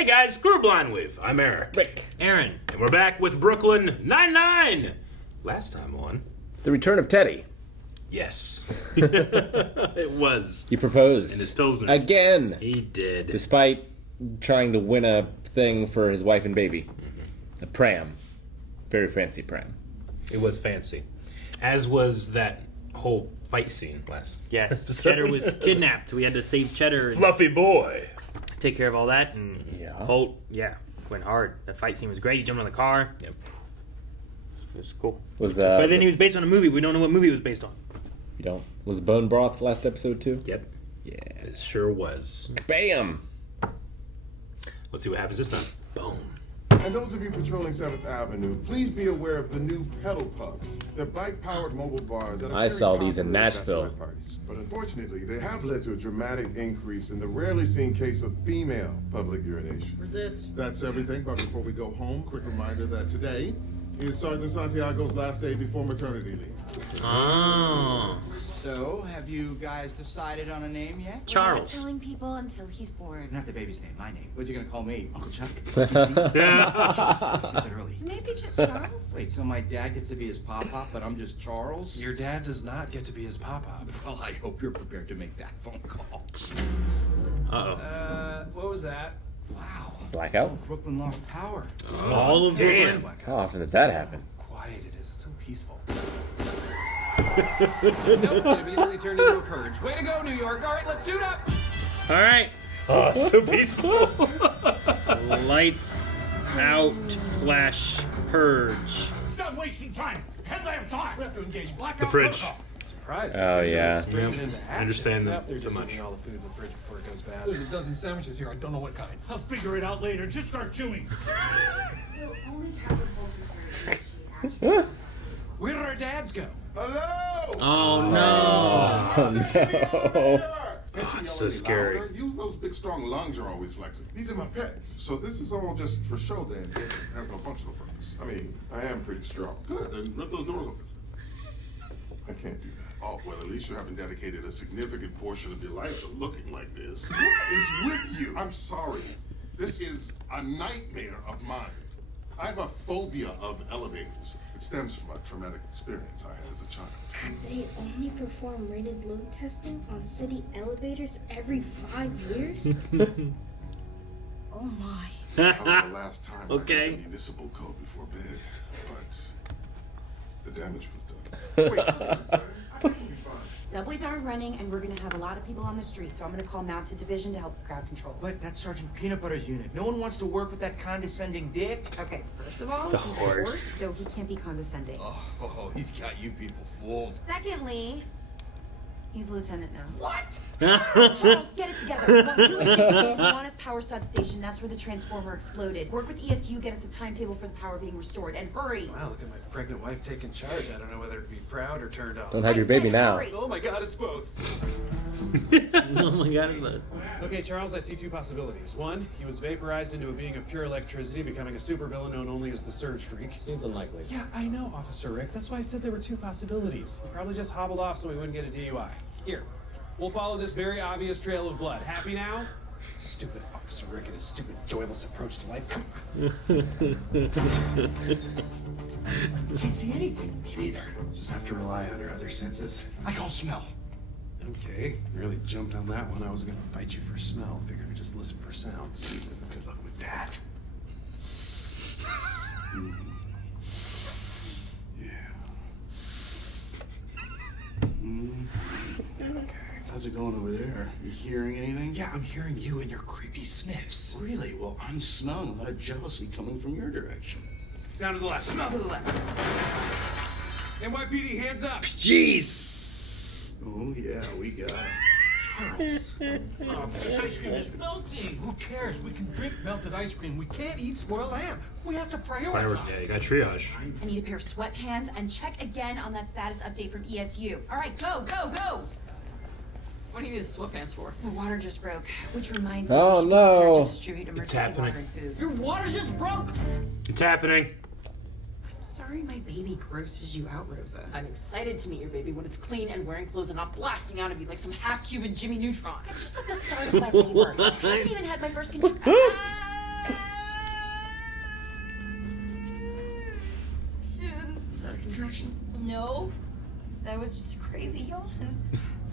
Hey guys, Screw Blind with. I'm Eric. Rick. Aaron. And we're back with Brooklyn Nine-Nine. Last time on... The return of Teddy. Yes. It was. He proposed. In his Pilsners. Again. He did. Despite trying to win a thing for his wife and baby. Mm-hmm. A pram. Very fancy pram. It was fancy. As was that whole fight scene last Yes. Cheddar was kidnapped. We had to save Cheddar. And Fluffy boy. take care of all that. And Holt, went hard. The fight scene was great. He jumped on the car. Yep. It was cool. Was but then he was based on a movie. We don't know what movie it was based on. You don't. Was Bone Broth last episode too? Yep. Yeah. It sure was. Bam! Let's see what happens this time. Boom. And those of you patrolling 7th Avenue, please be aware of the new pedal pubs. They're bike-powered mobile bars that are I very saw these in popular at Nashville. bachelorette parties. But unfortunately, they have led to a dramatic increase in the rarely seen case of female public urination. Resist. That's everything, but before we go home, quick reminder that today is Sergeant Santiago's last day before maternity leave. Oh. So, have you guys decided on a name yet? Charles. We're not telling people until he's born. Not the baby's name, my name. What's he gonna call me? Uncle Chuck? She said early. Maybe just Charles? Wait, so my dad gets to be his pop-pop, but I'm just Charles? Your dad does not get to be his pop-pop. Well, I hope you're prepared to make that phone call. Uh-oh. What was that? Wow. Blackout? Brooklyn lost power. All of Damn. Brooklyn. How often does that happen? Quiet it is. It's so peaceful. Nope, it immediately turned into a purge. Way to go, New York. All right, let's suit up. All right. Oh, so peaceful. Lights out / purge. Stop wasting time. Headlamps on. We have to engage blackout The fridge. protocol. Surprised. Oh, yeah. Springing into action. I understand Nope, they're too just much. eating all the food in the fridge before it goes bad. There's a dozen sandwiches here. I don't know what kind. I'll figure it out later. Just start chewing. So only Captain Holter's here to initiate action. Where did our dads go? Hello! Oh, no. It's so scary. Use those big, strong lungs you're always flexing. These are my pets. So this is all just for show then. It has no functional purpose. I mean, I am pretty strong. Good, then rip those doors open. I can't do that. Oh, well, at least you haven't dedicated a significant portion of your life to looking like this. What is with you? I'm sorry. This is a nightmare of mine. I have a phobia of elevators. It stems from a traumatic experience I had as a child. They only perform rated load testing on city elevators every 5 years? Oh my. That was the last time I Okay. read the municipal code before bed, but the damage was done. Wait, please, sir. I think we'll be fine. Subways aren't running, and we're gonna have a lot of people on the street, so I'm gonna call Mounted Division to help with crowd control. But that's Sergeant Peanut Butter's unit. No one wants to work with that condescending dick. Okay, first of all, The he's horse. a horse, so he can't be condescending. Oh, he's got you people fooled. Secondly, he's a lieutenant now. What? Charles, get it together. We're on his power substation. That's where the transformer exploded. Work with ESU, get us a timetable for the power being restored, and hurry. Wow, look at my pregnant wife taking charge. I don't know whether to be proud or turned off. Don't have your I said baby now. hurry. Oh my god, it's both. Oh, my God. Okay, Charles, I see two possibilities. One, he was vaporized into a being of pure electricity, becoming a supervillain known only as the Surge Freak. Seems unlikely. Yeah, I know, Officer Rick. That's why I said there were two possibilities. He probably just hobbled off so he wouldn't get a DUI. Here, we'll follow this very obvious trail of blood. Happy now? Stupid Officer Rick and his stupid, joyless approach to life. Come on. Can't see anything. Me neither. Just have to rely on our other senses. I call smell. Okay, really jumped on that one. I was gonna fight you for smell. Figured we'd just listen for sounds. Good luck with that. How's it going over there? You hearing anything? Yeah, I'm hearing you and your creepy sniffs. Really? Well, I'm smelling a lot of jealousy coming from your direction. Sound to the left. Smell to the left. NYPD, hands up. Jeez. Oh, yeah, we got it. Charles. This ice cream is melting. Who cares? We can drink melted ice cream. We can't eat spoiled ham. We have to prioritize. Yeah, you got triage. I need a pair of sweatpants and check again on that status update from ESU. All right, go, go, go! What do you need the sweatpants for? My water just broke, which reminds me Oh, we should be no. prepared to distribute emergency happening. water and food. Your water just broke! It's happening. I'm sorry my baby grosses you out, Rosa. I'm excited to meet your baby when it's clean and wearing clothes and not blasting out of you like some half-Cuban Jimmy Neutron. I'm just at the start of my labor. I haven't even had my first contraction? No, that was just a crazy yawn.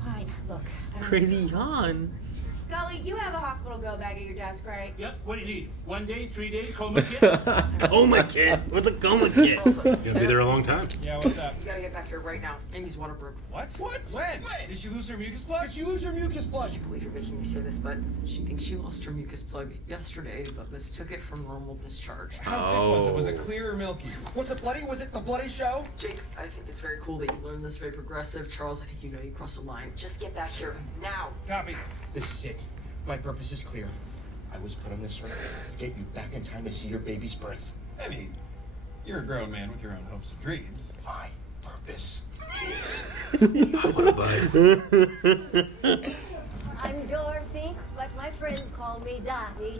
Fine, look. I don't Crazy know. yawn. Scully, you have a hospital go bag at your desk, right? Yep. What do you need? 1 day, 3 days, coma kit? Coma kit? What's a coma kit? Gonna be there a long time. Yeah, what's up? You gotta get back here right now. Amy's water broke. What? What? When? Did she lose her mucus plug? Did she lose her mucus plug? I can't believe you're making me say this, but she thinks she lost her mucus plug yesterday, but mistook it for normal discharge. How thick was it? Was it clear or milky? Was it bloody? Was it the bloody show? Jake, I think it's very cool that you learned this, very progressive. Charles, I think you know you crossed the line. Just get back here now. Copy. This is it. My purpose is clear. I was put on this earth to get you back in time to see your baby's birth. I mean, you're a grown man with your own hopes and dreams. My purpose is... What a bud. I'm Dorothy, but my friends call me Dotty.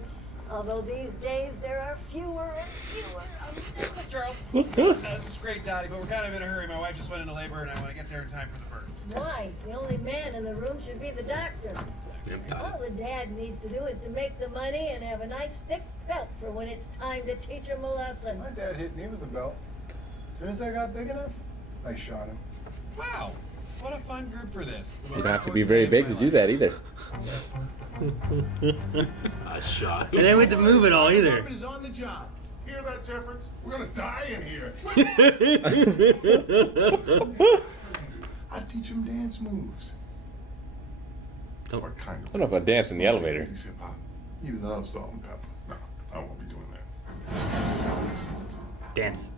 Although these days there are fewer and fewer of them. Charles, this is great, Dottie, but we're kind of in a hurry. My wife just went into labor, and I want to get there in time for the birth. Why? The only man in the room should be the doctor. All the dad needs to do is to make the money and have a nice thick belt for when it's time to teach him a lesson. My dad hit me with a belt. As soon as I got big enough, I shot him. Wow, what a fun group for this. You don't have to be very big to do that either. A shot. And then we have to move it all either. is on the job. Hear that, Jeffords? We're gonna die in here. I teach him dance moves. Oh. What kind of? I don't know if I dance in the elevator. Hip hop. He loves salt and pepper. No, I won't be doing that. Dance.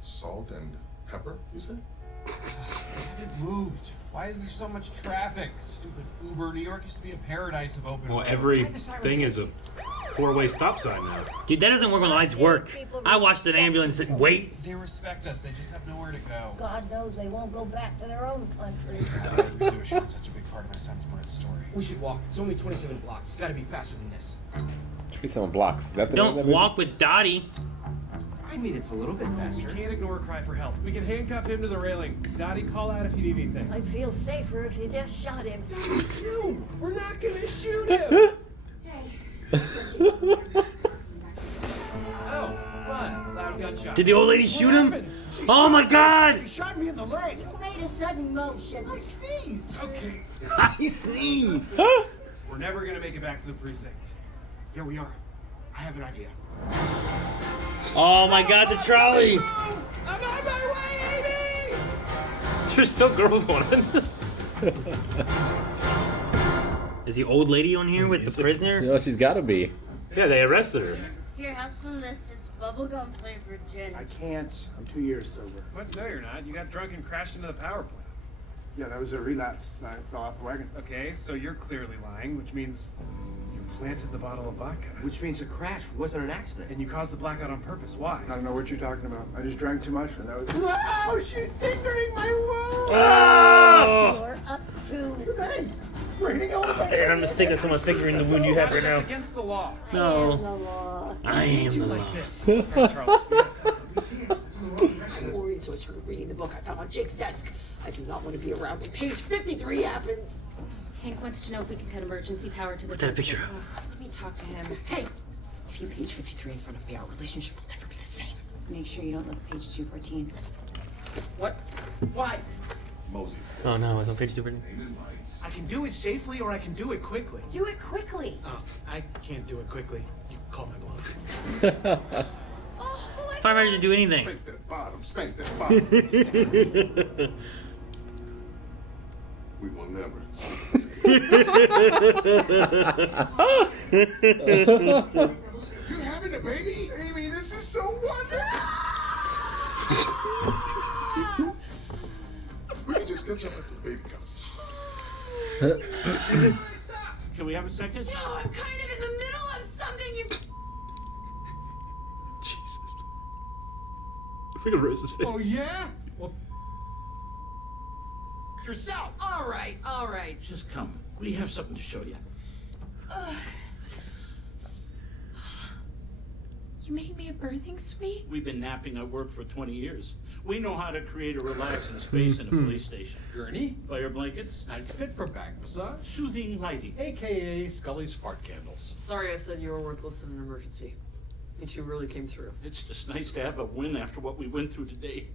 Salt and pepper, you said? It moved. Why is there so much traffic? Stupid Uber. New York used to be a paradise of open Well, roads. everything is a four-way stop sign now. Dude, that doesn't work when the lights work. I watched an ambulance and wait. They respect us. They just have nowhere to go. God knows they won't go back to their own country. You do share such a big part of my son's birth story. We should walk. It's only 27 blocks. It's gotta be faster than this. 27 blocks. Is that the name of Don't that movie? walk with Dottie. I mean, it's a little bit We faster. can't ignore a cry for help. We can handcuff him to the railing. Dottie, call out if you need anything. I'd feel safer if you just shot him. Shoot! We're not gonna shoot him! Oh, fun. Loud gunshot. Did the old lady shoot him? Oh my god! He shot me in the leg. You made a sudden motion. I sneezed. Okay. He sneezed. We're never gonna make it back to the precinct. Here we are. I have an idea. Oh my god, the trolley! I'm on my way, Amy! There's still girls on it. Is the old lady on here with the prisoner? You know, she's got to be. Yeah, they arrested her. Here, have some of this. It's bubblegum flavored gin. I can't. I'm 2 years sober. What? No, you're not. You got drunk and crashed into the power plant. Yeah, that was a relapse. I fell off the wagon. Okay, so you're clearly lying, which means you planted the bottle of vodka. Which means the crash wasn't an accident. And you caused the blackout on purpose. Why? I don't know what you're talking about. I just drank too much, and that was. Wow, she's fingering my wound. You're up to. Thanks. Raining all the And I'm just thinking of someone fingering the wound you have right now. That's against the law. I am No. the law. I am the law. Like this. All right, Charles. Yes. I'm worried, so I started reading the book I found on Jake's desk. I do not want to be around when page 53 happens. Hank wants to know if we can cut emergency power to the. What's that a picture of? Let me talk to him. Hey, if you page 53 in front of me, our relationship will never be the same. Make sure you don't look at page 214. What? Why? Mosey. Oh no, it's on page 2. Painted lights. I can do it safely or I can do it quickly. Do it quickly. Oh, I can't do it quickly. You call my bluff. If I'm ready to do anything. Spank that bottom. Spank that bottom. We will never. You having a baby? Amy, this is so wonderful. We can just catch up after the baby comes. Can we have a second? No, I'm kind of in the middle of something. You. Jesus. Look at Rose's face. Oh, yeah? Well, yourself. All right. Just come. We have something to show you. You made me a birthing suite? We've been napping at work for 20 years. We know how to create a relaxing space in a police station. Gurney? Fire blankets, Nightstick for back massage. soothing lighting. AKA Scully's fart candles. Sorry I said you were worthless in an emergency. You two really came through. It's just nice to have a win after what we went through today.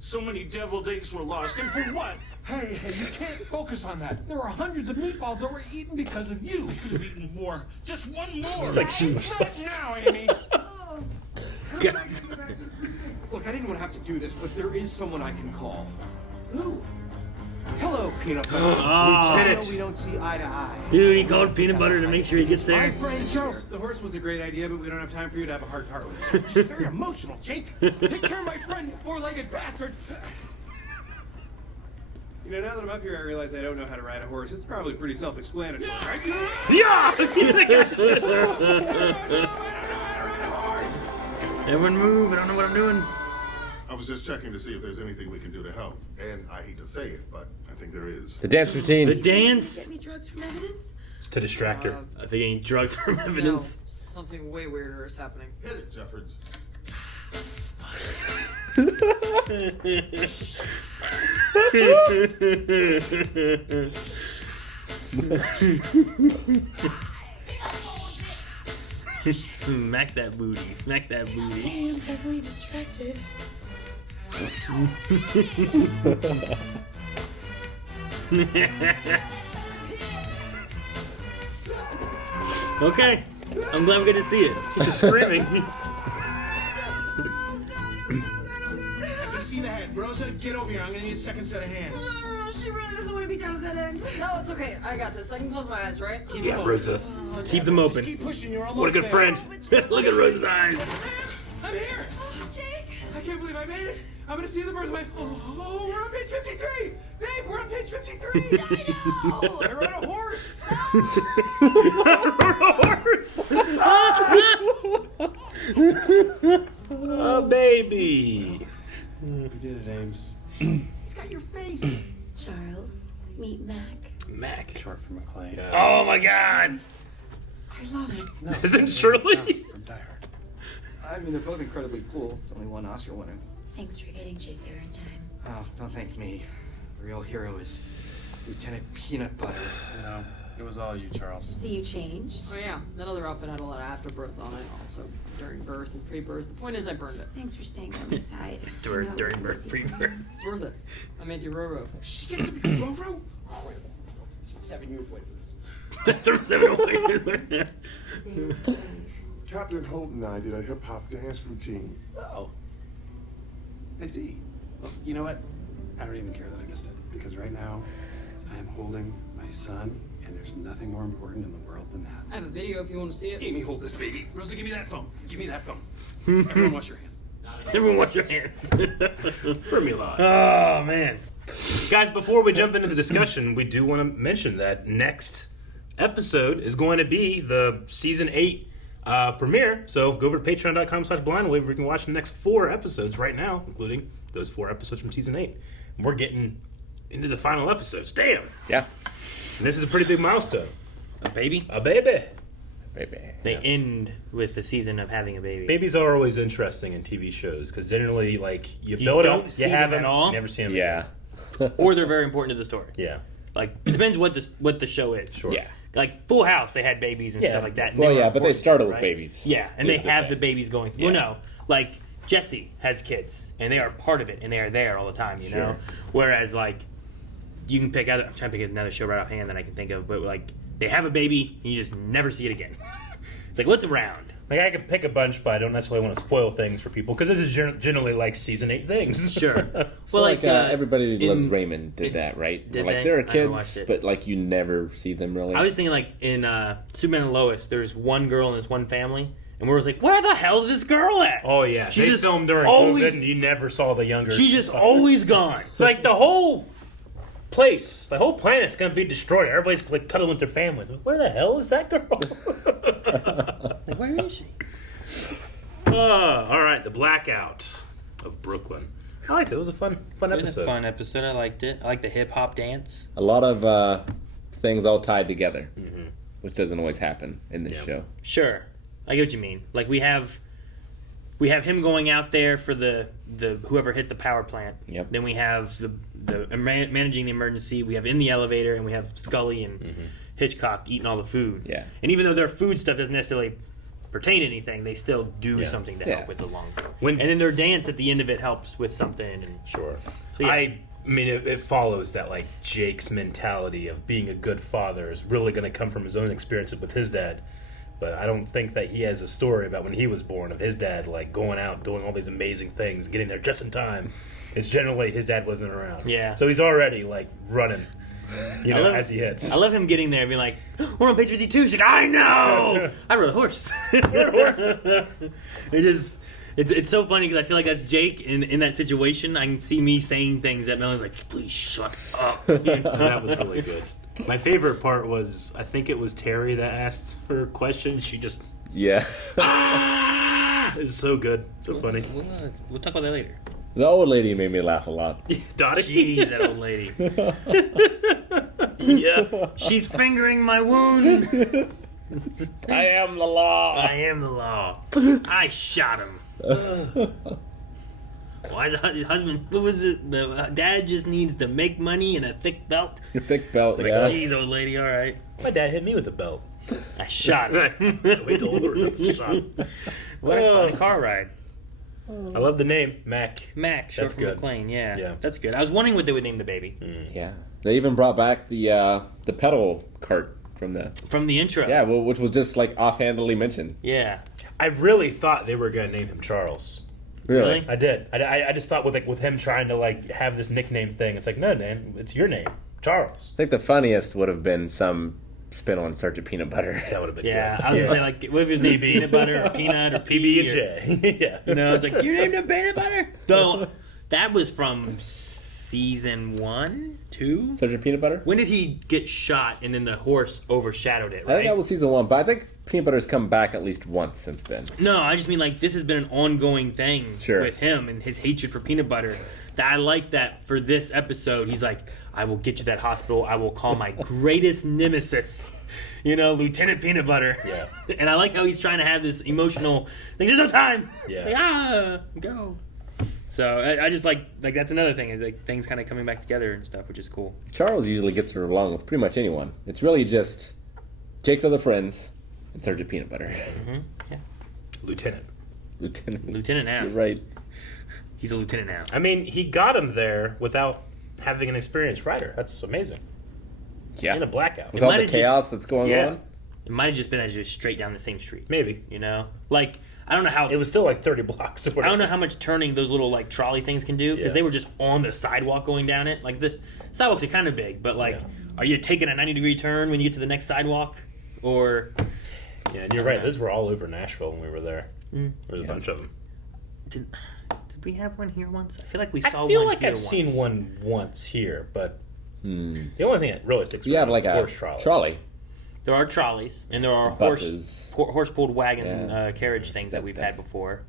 So many deviled eggs were lost, and for what? Hey, you can't focus on that. There are hundreds of meatballs that were eaten because of you. Could have eaten more. Just one more. It's like she was Not now, Amy. Guys. Look, I didn't want to have to do this, but there is someone I can call. Who? Hello, Peanut Butter. I know we don't see eye to eye. Dude, he called Peanut Butter to make sure he gets My there. friend Charles. The horse was a great idea, but we don't have time for you to have a hard part with it. She's very emotional, Jake. Take care of my friend, four-legged bastard. You know, now that I'm up here, I realize I don't know how to ride a horse. It's probably pretty self-explanatory, right? Yeah! Everyone move, I don't know what I'm doing. I was just checking to see if there's anything we can do to help. And I hate to say it, but I think there is. The dance routine. The dance! Get me drugs from evidence? To distract her. I think he drugs from evidence. No, something way weirder is happening. Hit it, Jeffords. Smack that booty, smack that booty. Hey, I'm definitely distracted. Okay, I'm glad I'm good to see it. She's just screaming. Have you seen the head? Rosa, get over here. I'm gonna need a second set of hands. No, she really doesn't want to be down at that end. No, it's okay. I got this. I can close my eyes, right? Yeah, Rosa. Keep them open. Keep pushing. You're almost What a good there. friend. Look at Rose's eyes. I'm here! Oh, Jake! I can't believe I made it! I'm gonna see the birth of my... Oh, we're on page 53! Babe, we're on page 53! I know! I rode a horse! Oh, baby. We did it, Ames. It's got your face. Charles, meet Mac. Mac. Short for McClane. Oh my god! I love it. No, Is it Shirley? From Die Hard. I mean, they're both incredibly cool. It's only one Oscar winner. Thanks for getting Jake there in time. Oh, don't thank me. The real hero is Lieutenant Peanut Butter. No, it was all you, Charles. See, you changed. Oh yeah, that other outfit had a lot of afterbirth on it, also during birth and pre-birth. The point is, I burned it. Thanks for staying by my side. During I know it birth, was pre-birth. It's worth it. I'm anti-Roro. She gets to be Roro? Incredible. 7 years wait for this. Throw 7 away. Dance, please. Captain Holt and I did a hip-hop dance routine. Oh. I see. Well, you know what? I don't even care that I missed it. Because right now, I am holding my son, and there's nothing more important in the world than that. I have a video if you want to see it. Amy, hold this baby. Rosa, give me that phone. Give me that phone. Everyone wash your hands. Everyone wash your hands. Formula. Oh man. Guys, before we jump into the discussion, we do want to mention that next episode is going to be the season 8 premiere. So go over to patreon.com/blindwave where you can watch the next 4 episodes right now, including those 4 episodes from season 8. And we're getting into the final episodes. Damn. Yeah. And this is a pretty big milestone. A baby? A baby. Baby. They end with the season of having a baby. Babies are always interesting in TV shows because generally, like, you You build don't up, see you them have at them, all? you never see them. Yeah. Or they're very important to the story. Yeah. Like, it depends what the show is. Sure. Yeah. Like, Full House, they had babies and Yeah. stuff like that. and Well, they were yeah, but they important, started with right? babies. Yeah, and Is they the have thing. the babies going. Yeah. Well, no. Like, Jesse has kids, and they are part of it, and they are there all the time, you know? Whereas, like, you can pick out... I'm trying to pick another show right offhand that I can think of, but, like, they have a baby, and you just never see it again. It's like, what's around? Like, I could pick a bunch, but I don't necessarily want to spoil things for people because this is generally like season 8 things. Sure. Well, like Everybody Loves Raymond did that, right? did Where, like, they? there are I haven't kids, watched it. but like you never see them really. I was thinking, like, in Superman and Lois, there's one girl and there's one family, and we're like, where the hell is this girl at? Oh, yeah. She They just filmed during always- COVID and you never saw the younger. She's just always gone. It's like the whole place, the whole planet's going to be destroyed. Everybody's like cuddling with their families. Like, where the hell is that girl? Like, where is she? All right, the blackout of Brooklyn. I liked it. It was a fun It was episode. a fun episode. I liked it. I like the hip hop dance. A lot of things all tied together, which doesn't always happen in this show. Sure, I get what you mean. Like we have him going out there for the whoever hit the power plant. Yep. Then we have the managing the emergency. We have in the elevator, and we have Scully and Hitchcock eating all the food. Yeah. And even though their food stuff doesn't necessarily pertain to anything, they still do something to help Yeah. with the long. When- And then their dance at the end of it helps with something. And Sure. So, yeah. I mean, it follows that like Jake's mentality of being a good father is really going to come from his own experiences with his dad. But I don't think that he has a story about when he was born of his dad like going out doing all these amazing things, getting there just in time. It's generally his dad wasn't around. Yeah. So he's already like running, I love- as he hits. I love him getting there and being like, we're on page 52. She's like, I know! I rode a horse. It's so funny because I feel like that's Jake in that situation. I can see me saying things that Melon's like, please shut up. That was really good. My favorite part was, I think it was Terry that asked her question. She just, Yeah. it's so good. So funny. We'll talk about that later. The old lady made me laugh a lot. Dotty? Jeez, that old lady. Yeah. She's fingering my wound. I am the law. I am the law. I shot him. Why is the husband? What was it? The dad just needs to make money and a thick belt. Your thick belt, Like, yeah. geez, old lady, all right. My dad hit me with a belt. I shot him. Wait till older. Shot. What a fun car ride. I love the name, Mac. Mac, short That's from good. McLean, yeah. Yeah. That's good. I was wondering what they would name the baby. Yeah. They even brought back the pedal cart from the intro. Yeah, well, which was just like offhandedly mentioned. Yeah. I really thought they were going to name him Charles. Really? I did. I just thought with him trying to like have this nickname thing, it's like, no, man, it's your name, Charles. I think the funniest would have been some spin on Sergeant Peanut Butter. That would have been Yeah, good. I was gonna say like, what if his name Peanut Butter or Peanut or PB and J. Yeah. You know, it's like you named him Peanut Butter. So that was from season 1, 2. Sergeant Peanut Butter? When did he get shot and then the horse overshadowed it? I Right? think that was season 1, but I think Peanut Butter's come back at least once since then. No, I just mean like this has been an ongoing thing Sure. with him and his hatred for peanut butter. That I like that for this episode, he's like, I will get you that hospital. I will call my greatest nemesis, Lieutenant Peanut Butter. Yeah. And I like how he's trying to have this emotional, like, there's no time. Yeah. Like, go. So I just like that's another thing, is like things kind of coming back together and stuff, which is cool. Charles usually gets along with pretty much anyone. It's really just Jake's other friends and Sergeant Peanut Butter. Mm-hmm. Yeah. Lieutenant. Lieutenant now. You're right. He's a lieutenant now. I mean, he got him there without having an experienced rider. That's amazing. Yeah. In a blackout. With all the chaos that's going on. It might have just been just straight down the same street. Maybe. Like, I don't know how... It was still like 30 blocks or whatever. I don't know how much turning those little, like, trolley things can do, because Yeah. they were just on the sidewalk going down it. Like, the sidewalks are kind of big, but, like, are you taking a 90-degree turn when you get to the next sidewalk? Or... Yeah, and you're right. Those were all over Nashville when we were there. Mm. There was a bunch of them. Did we have one here once? I feel like we saw one I feel like here I've seen once. one once here, but the only thing that really sticks You with have me like is a horse trolley. There are trolleys, and there are Buses. horse-pulled wagon Yeah. carriage things that That we've stuff. had before.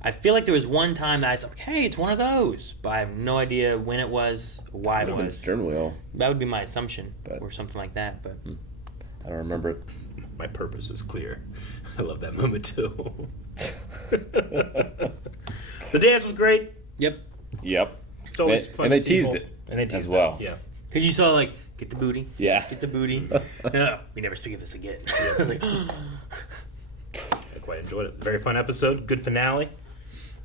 I feel like there was one time that I said, hey, it's one of those, but I have no idea when it was, or why it Could have been was. stern wheel. That would be my assumption, But- or something like that. But I don't remember it. My purpose is clear. I love that moment too. The dance was great. Yep. Yep. It's always And- fun and to they see teased Holt. it And they teased as well. It. Yeah. Because you saw, like, get the booty. Yeah. Get the booty. No, we never speak of this again. I was like, I quite enjoyed it. Very fun episode. Good finale.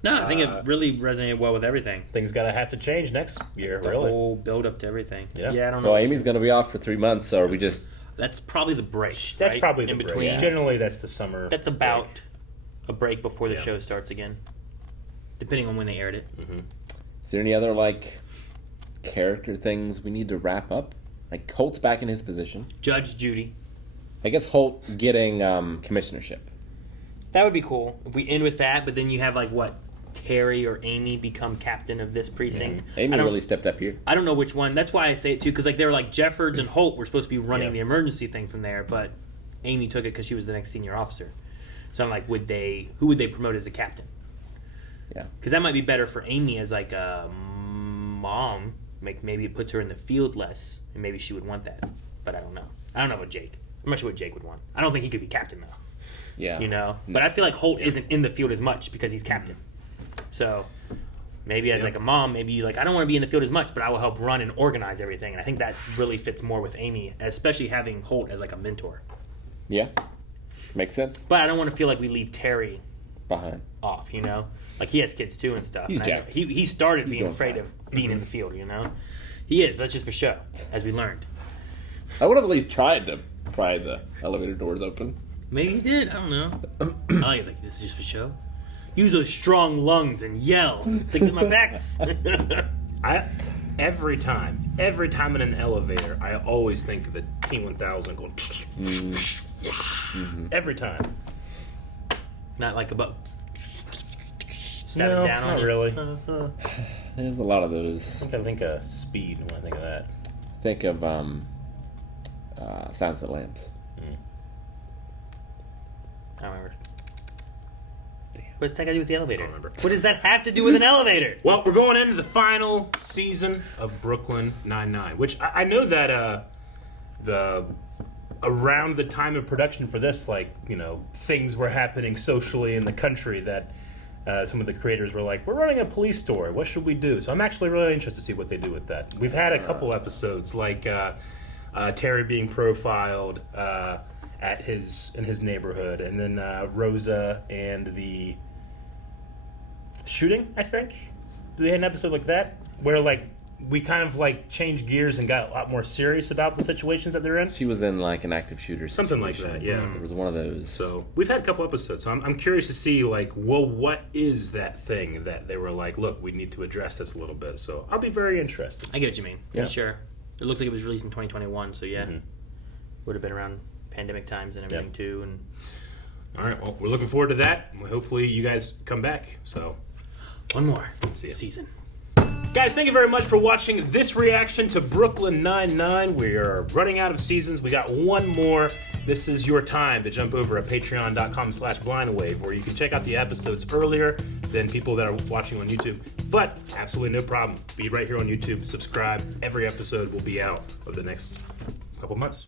no, I think it really resonated well with everything. Things gotta have to change next year. The really. whole build up to everything. Yeah. I don't know. Well, Amy's going to be off for 3 months, so are we just... That's probably the break. That's right? probably in the between. break. Generally, that's the summer. That's about a break before the Yeah. show starts again, depending on when they aired it. Is there any other, like, character things we need to wrap up? Like, Holt's back in his position. Judge Judy. I guess Holt getting commissionership. That would be cool if we end with that. But then you have like what, Terry or Amy become captain of this precinct. Amy I don't- really stepped up here. I don't know which one. That's why I say it too, because like they were like Jeffords and Holt were supposed to be running Yeah. the emergency thing from there, but Amy took it because she was the next senior officer. So I'm like, who would they promote as a captain? Yeah. Because that might be better for Amy as like a mom. Maybe it puts her in the field less, and maybe she would want that. But I don't know. I don't know about Jake. I'm not sure what Jake would want. I don't think he could be captain though. Yeah. You know, but I feel like Holt isn't in the field as much because he's captain. So maybe as like a mom, maybe like I don't want to be in the field as much, but I will help run and organize everything. And I think that really fits more with Amy, especially having Holt as like a mentor. Yeah. Makes sense. But I don't want to feel like we leave Terry Behind. off, you know? Like, he has kids too and stuff. He's And I know- jacked. He started being going afraid fine. of being in the field, you know? He is, but that's just for show, as we learned. I would have at least tried to pry the elevator doors open. Maybe he did. I don't know. I was like, this is just for show. Use those strong lungs and yell to get my backs. Every time in an elevator, I always think of the T-1000 going. Every time. Not like a butt. No, down on not you. really. There's a lot of those. I think of Speed when I think of that. Think of Silence of the Lambs. I don't remember. What's that got to do with the elevator? I don't remember. What does that have to do with an elevator? Well, we're going into the final season of Brooklyn Nine-Nine, which I know that around the time of production for this, like, you know, things were happening socially in the country that some of the creators were like, we're running a police story. What should we do? So I'm actually really interested to see what they do with that. We've had a couple episodes, like Terry being profiled in his neighborhood, and then Rosa and the shooting, I think. They had an episode like that where, like, we kind of, like, changed gears and got a lot more serious about the situations that they're in. She was in, like, an active shooter Something situation. like that, yeah. There was one of those. So we've had a couple episodes, so I'm curious to see, like, well, what is that thing that they were like, look, we need to address this a little bit. So I'll be very interested. I get what you mean. Yeah. Sure. It looks like it was released in 2021, so yeah. Would have been around pandemic times and everything too. And all right, well, we're looking forward to that. Hopefully you guys come back. So one more season. Guys, thank you very much for watching this reaction to Brooklyn Nine-Nine. We are running out of seasons. We got one more. This is your time to jump over at patreon.com/blindwave, where you can check out the episodes earlier than people that are watching on YouTube. But absolutely no problem. Be right here on YouTube. Subscribe. Every episode will be out over the next couple months.